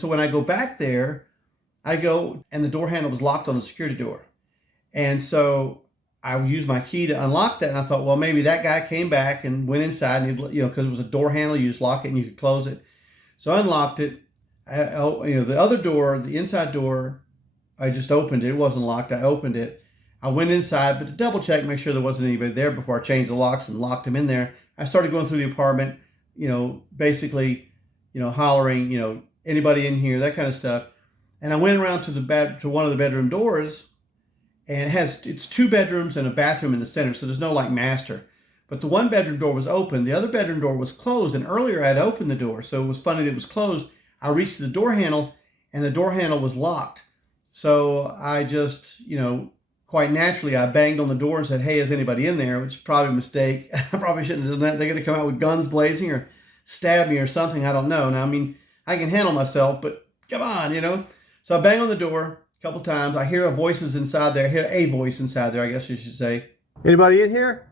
So when I go back there, I go and the door handle was locked on the security door. And so I used my key to unlock that. And I thought, well, maybe that guy came back and went inside and, because it was a door handle, you just lock it and you could close it. So I unlocked it. The other door, the inside door, I just opened it. It wasn't locked. I opened it. I went inside, but to double check, make sure there wasn't anybody there before I changed the locks and locked him in there. I started going through the apartment, basically, hollering, anybody in here, that kind of stuff. And I went around to one of the bedroom doors, and it's 2 bedrooms and a bathroom in the center, so there's no master. But the one bedroom door was open, the other bedroom door was closed, and earlier I had opened the door, so it was funny that it was closed. I reached the door handle, and the door handle was locked. So I just, quite naturally, I banged on the door and said, "Hey, is anybody in there?" Which is probably a mistake. I probably shouldn't have done that. They're going to come out with guns blazing or stab me or something. I don't know. Now, I can handle myself, but come on, So I bang on the door a couple times. I hear voices inside there. I hear a voice inside there, I guess you should say. Anybody in here?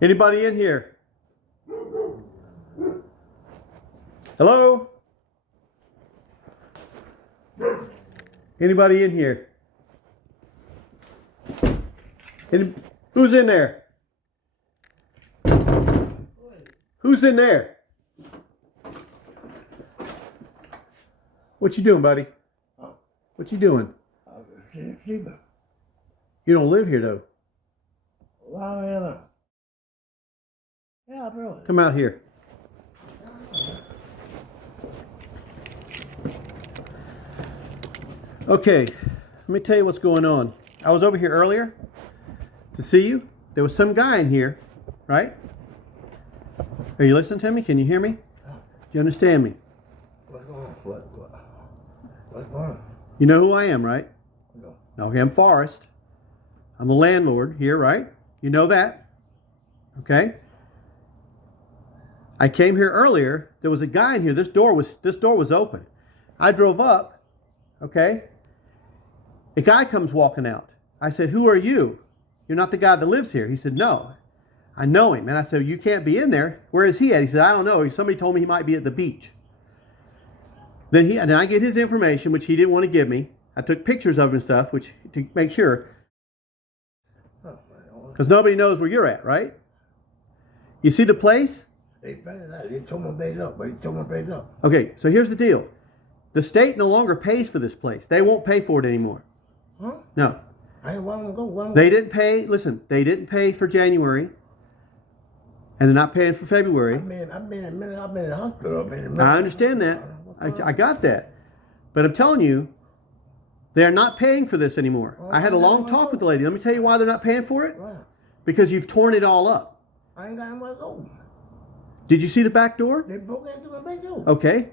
Anybody in here? Hello? Anybody in here? Who's in there? Who's in there? What you doing, buddy? What you doing? You don't live here, though. Come out here. Okay, let me tell you what's going on. I was over here earlier to see you. There was some guy in here, right? Are you listening to me? Can you hear me? Do you understand me? What's going on? What's going on? You know who I am, right? No. Okay, I'm Forrest. I'm the landlord here, right? You know that? Okay. I came here earlier. There was a guy in here. This door was open. I drove up. Okay. A guy comes walking out. I said, "Who are you? You're not the guy that lives here." He said, "No, I know him." And I said, "You can't be in there. Where is he at?" He said, "I don't know. Somebody told me he might be at the beach." Then I get his information, which he didn't want to give me. I took pictures of him and stuff, which to make sure. Because nobody knows where you're at, right? You see the place? They told my place up. Okay, so here's the deal. The state no longer pays for this place. They won't pay for it anymore. Huh? No. I didn't want to go. They didn't pay, listen, they didn't pay for January. And they're not paying for February. I've been in the hospital. I understand that. I got that. But I'm telling you, they're not paying for this anymore. I had a long talk with the lady. Let me tell you why they're not paying for it. Why? Because you've torn it all up. I ain't got anywhere to go. Did you see the back door? They broke into my back door. Okay.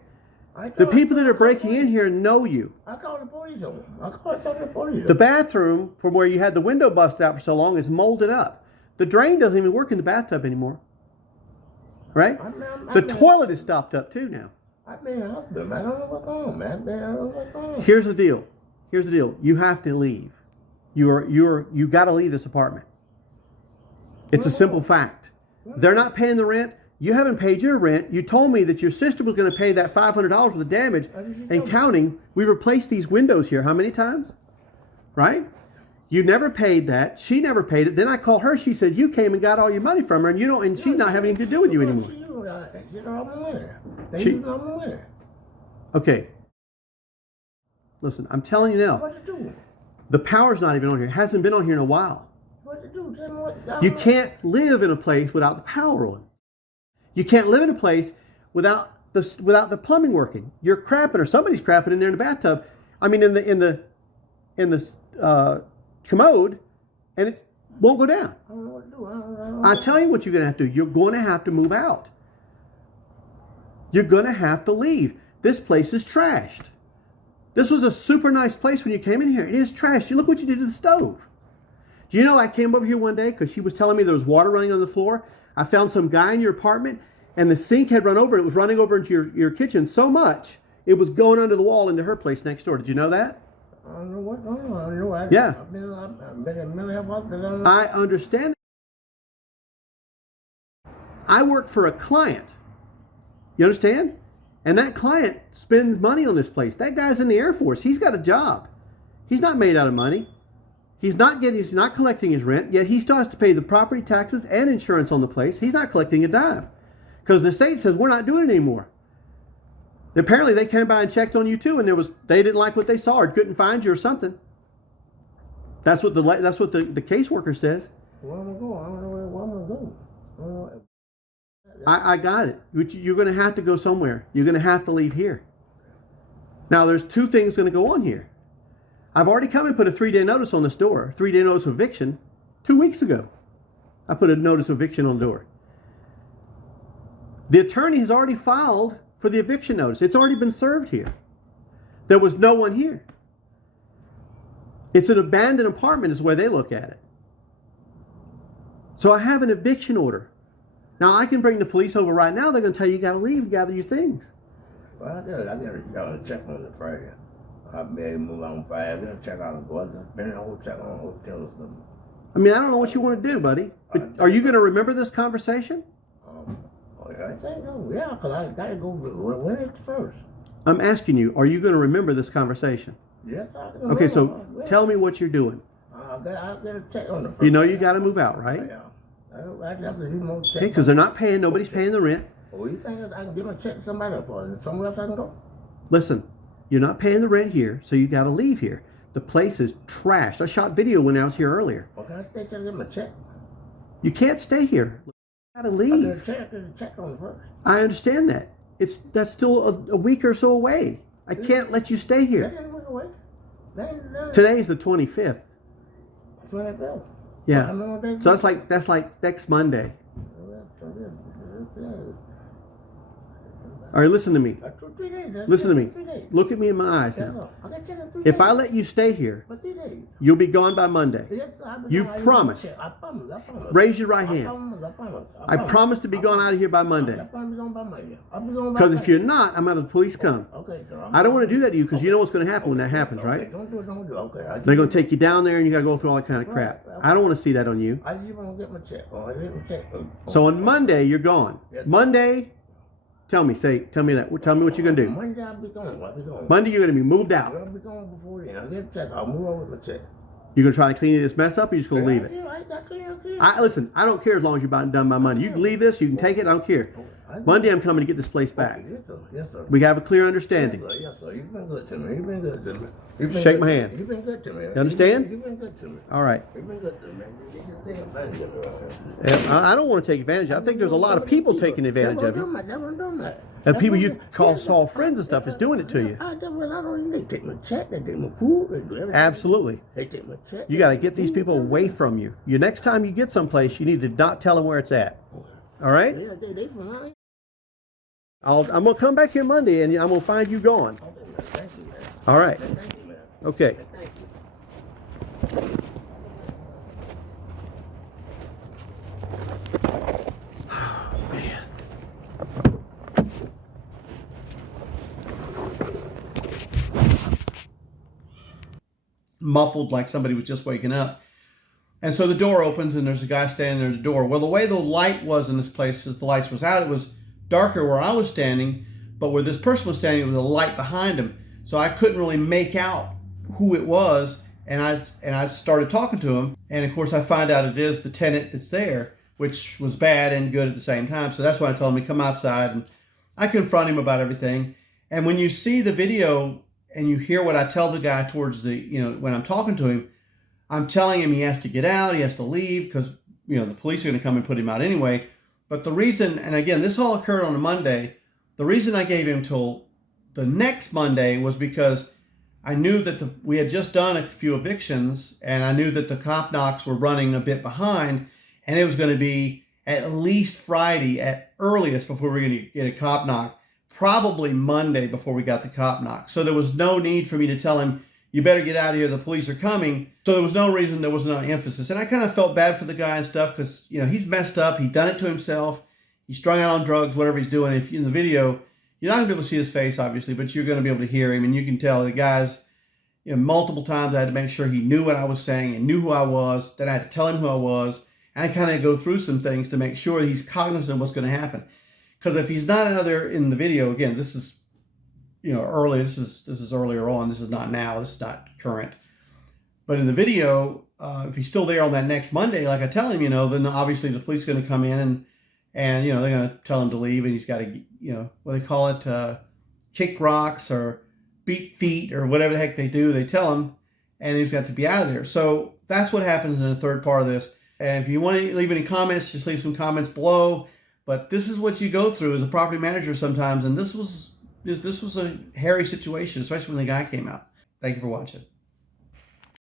The people that are breaking in here know you. I called the police on them. I called the police. The bathroom, from where you had the window busted out for so long, is molded up. The drain doesn't even work in the bathtub anymore. Right? The toilet is stopped up too now. I've been in the hospital, man. I don't know what's going on, man. I don't know what's going on. Here's the deal. You have to leave. You got to leave this apartment. It's a simple fact. They're not paying the rent. You haven't paid your rent. You told me that your sister was going to pay that $500 worth of damage and counting. We replaced these windows here how many times? Right? You never paid that. She never paid it. Then I called her. She said you came and got all your money from her, and she's not having anything to do with you anymore. Okay. Listen, I'm telling you now. What to do? The power's not even on here. It hasn't been on here in a while. What to do? Tell me what. You can't live in a place without the power on. You can't live in a place without the plumbing working. You're crapping, or somebody's crapping in there in the bathtub. I mean, in the commode, and it won't go down. I don't know what to do. I tell you what you're going to have to do. You're going to have to move out. You're going to have to leave. This place is trashed. This was a super nice place when you came in here. It is trashed. You look what you did to the stove. Do you know I came over here one day because she was telling me there was water running on the floor? I found some guy in your apartment, and the sink had run over. It was running over into your kitchen so much, it was going under the wall into her place next door. Did you know that? I don't know what's going on. I don't know. Yeah. I've been in mental health hospital. I understand. I work for a client. You understand? And that client spends money on this place. That guy's in the Air Force. He's got a job. He's not made out of money. He's not collecting his rent, yet he still has to pay the property taxes and insurance on the place. He's not collecting a dime. Because the state says we're not doing it anymore. Apparently they came by and checked on you too, and they didn't like what they saw or couldn't find you or something. That's what the caseworker says. Where am I going? I don't know where I'm going to go. I got it. You're going to have to go somewhere. You're going to have to leave here. Now, there's two things going to go on here. I've already come and put a 3-day notice on this door, 3-day notice of eviction, 2 weeks ago. I put a notice of eviction on the door. The attorney has already filed for the eviction notice. It's already been served here. There was no one here. It's an abandoned apartment is the way they look at it. So I have an eviction order. Now, I can bring the police over right now. They're going to tell you you got to leave, gather your things. Well, I got to check on the Friday. I'll be able to move on Friday. I'm going to check out the boys. Been on check on hotels. I mean, I don't know what you want to do, buddy. But are you going to remember this conversation? I think so, yeah, because I got to go. When is the first? I'm asking you, are you going to remember this conversation? Yes, I can. Okay, so tell me what you're doing. I got to check on the first. You know you got to move out, right? Yeah. I have to do more check. Okay, because they're not paying. Nobody's paying the rent. Oh, you think I can give my check to somebody for it? Somewhere else I can go? Listen, you're not paying the rent here, so you got to leave here. The place is trashed. I shot video when I was here earlier. Well, can I stay till I get my check? You can't stay here. You got to leave. I got to check on the first. I understand that. That's still a week or so away. I can't let you stay That here. didn't work away. Today's the 25th. 25th. Yeah. So that's like next Monday. All right, listen to me. Listen to me. Look at me in my eyes now. If I let you stay here, you'll be gone by Monday. You promise. I promise. Raise your right hand. I promise to be gone out of here by Monday. Because if you're not, I'm going to have the police come. I don't want to do that to you because you know what's going to happen when that happens, right? Don't do it. They're going to take you down there and you got to go through all that kind of crap. I don't want to see that on you. I just want to get my check. I get my check. So on Monday, you're gone. Monday, tell me what you're going to do. Monday I'll be gone. Monday, you're going to be moved out. I'll be gone before then. I'll get a check. I'll move over with my check. You're going to try to clean this mess up or you're just going to leave it? Listen, I don't care as long as you're done by Monday. You can leave this, you can take it, I don't care. Monday, I'm coming to get this place back. Yes, sir. We have a clear understanding. Yes, sir. You've been good to me. Shake my hand. You've been good to me. You understand? You've been good to me. All right. You've been good to me. You can take advantage of me. I don't want to take advantage of you. I think there's a lot of people taking advantage of you. That. And people you call friends and stuff is doing it to you. I don't. They take my check. They take my food. They do everything. Absolutely. They take my check. You got to get these people away from you. Next time you get someplace, you need to not tell them where it's at. All right? Yeah, they from out here. I'm going to come back here Monday and I'm going to find you gone. Okay, man. Thank you, man. All right. Thank you, man. Okay. Thank you. Muffled like somebody was just waking up. And so the door opens and there's a guy standing there at the door. Well, the way the light was in this place is the lights was out. It was darker where I was standing, but where this person was standing, there was a light behind him. So I couldn't really make out who it was. And I started talking to him. And of course I find out it is the tenant that's there, which was bad and good at the same time. So that's why I told him to come outside, and I confront him about everything. And when you see the video and you hear what I tell the guy towards when I'm talking to him, I'm telling him he has to get out, he has to leave because, the police are going to come and put him out anyway. But the reason, and again, this all occurred on a Monday, the reason I gave him till the next Monday was because I knew that we had just done a few evictions, and I knew that the cop knocks were running a bit behind, and it was going to be at least Friday at earliest before we were going to get a cop knock, probably Monday before we got the cop knock. So there was no need for me to tell him, you better get out of here, the police are coming. So there was no reason, there was no emphasis. And I kind of felt bad for the guy and stuff because, he's messed up. He's done it to himself. He's strung out on drugs, whatever he's doing. If in the video, you're not going to be able to see his face, obviously, but you're going to be able to hear him. And you can tell the guy's, multiple times I had to make sure he knew what I was saying and knew who I was. Then I had to tell him who I was. And I kind of go through some things to make sure he's cognizant of what's going to happen. Because if he's not out there in the video, again, this is, early. This is earlier on. This is not now. This is not current. But in the video, if he's still there on that next Monday, like I tell him, then obviously the police are going to come in and they're going to tell him to leave, and he's got to, what they call it, kick rocks or beat feet or whatever the heck they do. They tell him, and he's got to be out of there. So that's what happens in the third part of this. And if you want to leave any comments, just leave some comments below. But this is what you go through as a property manager sometimes, and this was a hairy situation, especially when the guy came out. Thank you for watching.